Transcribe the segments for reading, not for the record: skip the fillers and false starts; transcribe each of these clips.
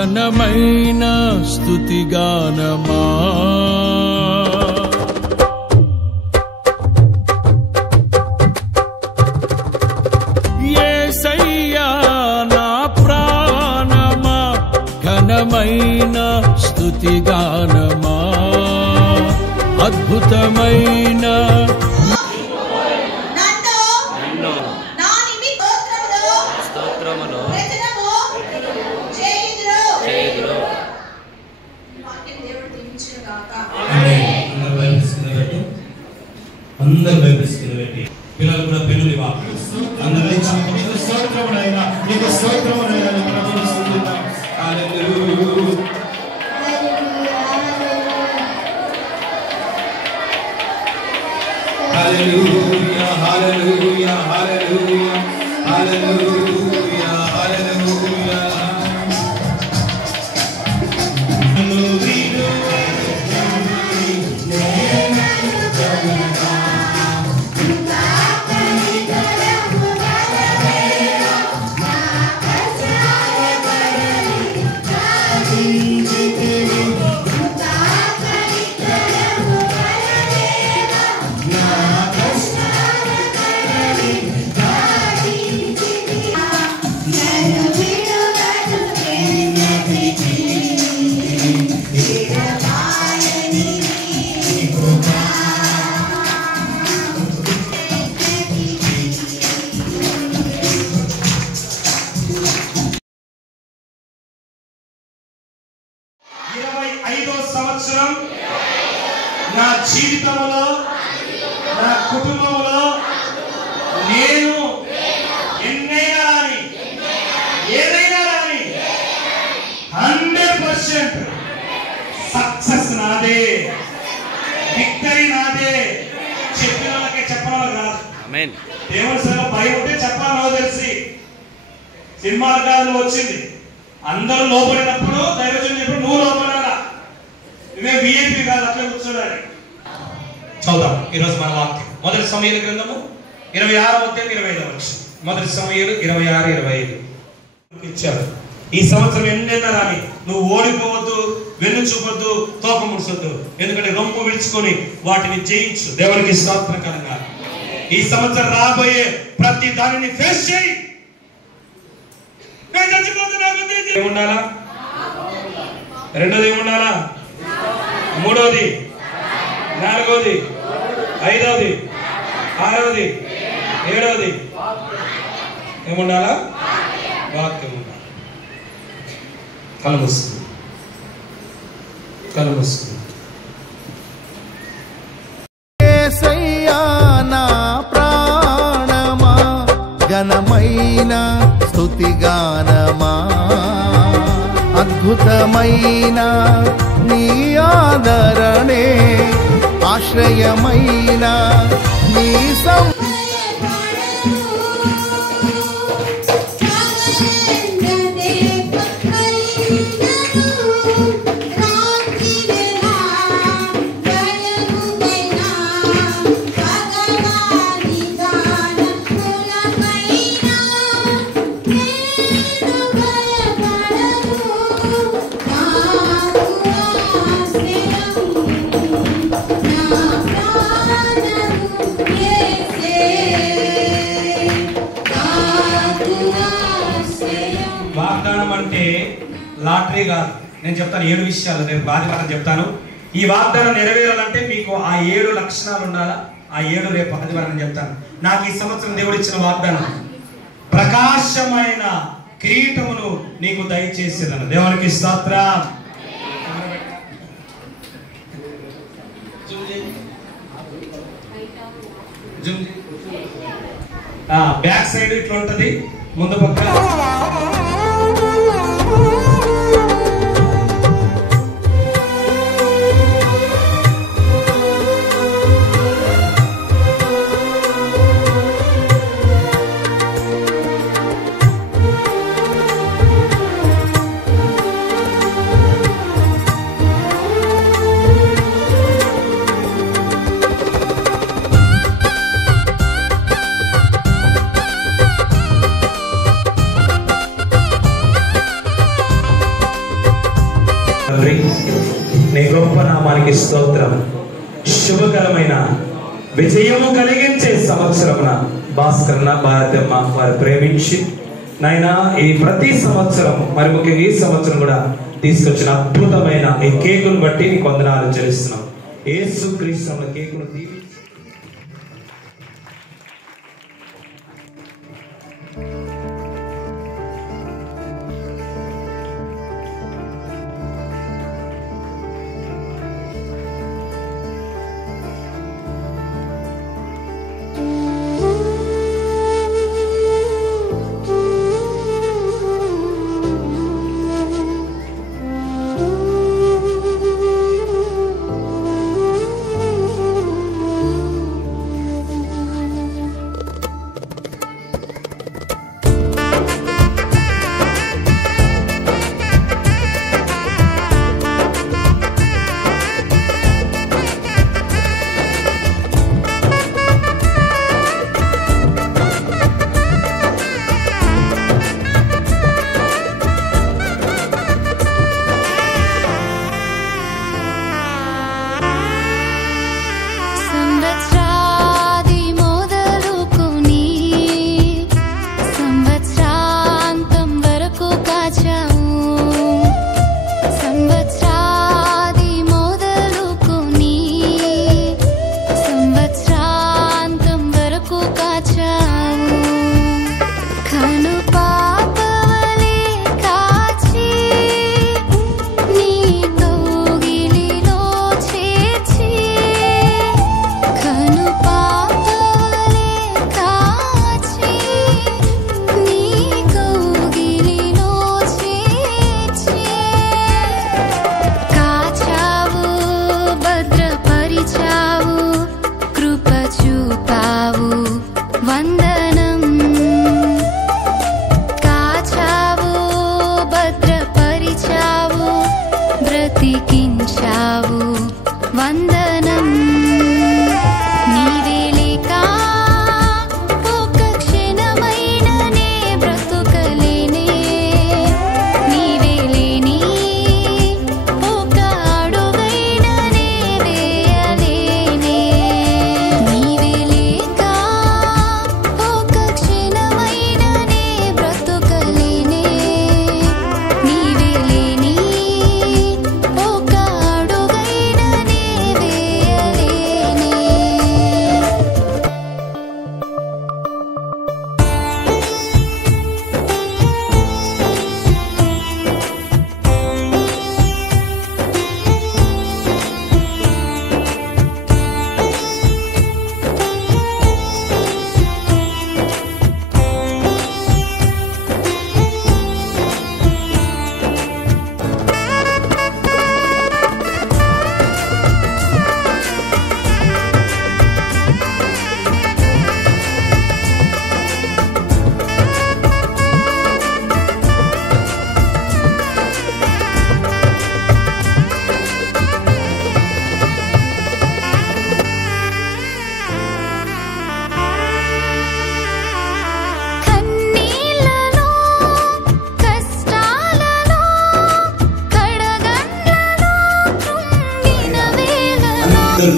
ఘనమైన స్తుతిగానమా యేసయ్యా నా ప్రాణమా ఘనమైన స్తుతిగానమా అద్భుతమైన అందరూ బైబిల్స్కి పెట్టి పిల్లలు కూడా పెన్నులు ఇవ్వాలి. అందరూ నీకు స్తోత్రమునైనా నీకు స్తోత్రమునైనా నీకు ప్రభువుని స్తుతిద్దాం. హల్లెలూయా హల్లెలూయా హల్లెలూయా హల్లెలూయా హల్లెలూయా హల్లెలూయా సంవత్సరం నా జీవితంలో నా కుటుంబంలో నేను ఎన్నైనా రాని ఏదైనా రాని 100% సక్సెస్ నాదే, విక్టరీ నాదే. చెప్పిన వాళ్ళకే చెప్పిన వాళ్ళు కాదు. దేవుని సభ భయం ఉంటే చెప్పాలో తెలిసి సినిమా కాలంలో వచ్చింది. అందరూ లోపడినప్పుడు దైవజనుడు చెప్పి నువ్వు లోపడాలా, నువ్వే విఐపి కాదు, అట్లే కూర్చోడాలి. చదువుదాం ఈరోజు మన వాక్యం. మొదటి సమూయేలు గ్రంథము 26వ అధ్యాయం 25వ వచనం. మొదటి సమూయేలు 26:25 ఇచ్చారు. ఈ సంవత్సరం ఎన్నైనా రాని నువ్వు ఓడిపోవద్దు, వెన్ను చూపొద్దు, తోక ముడిసొద్దు. ఎందుకంటే రొంపు విడుచుకొని వాటిని జయించు. దేవునికి స్తోత్రం కలగాలి. ఈ సంవత్సరం రాబోయే ప్రతి దానిని ఫేస్ చేయి. ఏముండాలా? రెండోది ఏముండాలా? మూడోది, నాలుగోది, ఐదోది, ఆరోది, ఏడోది ఏముండాలా? వాక్యం ఉండాలి. కళ్ళు మూసుకుంది, కళ్ళు మూసుకుంది. యేసయ్యా నా ప్రాణమా ఘనమైన స్తుతిగానమా అద్భుతమైన నీ ఆదరణే ఆశ్రయమైన నీ వాగ్దానం అంటే లాటరీ కాదు. నేను చెప్తాను 7 విషయాలు, నేను ఆదివారం చెప్తాను. ఈ వాగ్దానం నెరవేరాలంటే మీకు ఆ 7 లక్షణాలు ఉండాలా. ఆ 7 రేపు ఆదివారం చెప్తాను. నాకు ఈ సంవత్సరం దేవుడు ఇచ్చిన వాగ్దానం, ప్రకాశమైన కిరీటమును నీకు దయచేసేదను. దేవునికి స్తోత్రం. బ్యాక్ సైడ్ ఇట్లా ఉంటది, ముందు పక్క గొప్ప నామానికి స్తోత్రం. శుభకరమైన విజయము కలిగించే సంవత్సరమున భాస్కరన్న భారతమ్మ వారు ప్రేమించి నాయనా ఈ ప్రతి సంవత్సరం మరి ముఖ్యంగా ఈ సంవత్సరం కూడా తీసుకొచ్చిన అద్భుతమైన ఈ కేకును బట్టి నీకు వందనాలు చెల్లిస్తున్నాం. యేసుక్రీస్తు కేకును దీవించి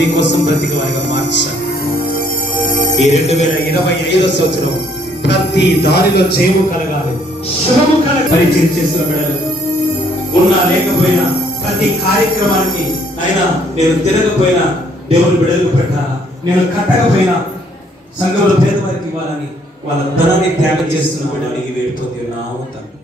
మీకోసం బ్రతికి వారిగా మార్చారు. ఈ 2025 సంవత్సరం ప్రతి దారిలో చేయము కలగాలి, శుభము కలగాలి. పరిచయం చేస్తున్న బిడ్డలు ఉన్నా లేకపోయినా ప్రతి కార్యక్రమానికి అయినా నేను తినకపోయినా దేవుని బిడ్డలకు పెట్టాలా, నేను కట్టకపోయినా సంఘంలో పేదవారికి ఇవ్వాలని వాళ్ళ ధనాన్ని త్యాగం చేస్తున్న బిడ్డలకి వేడుతోంది. నా తండ్రి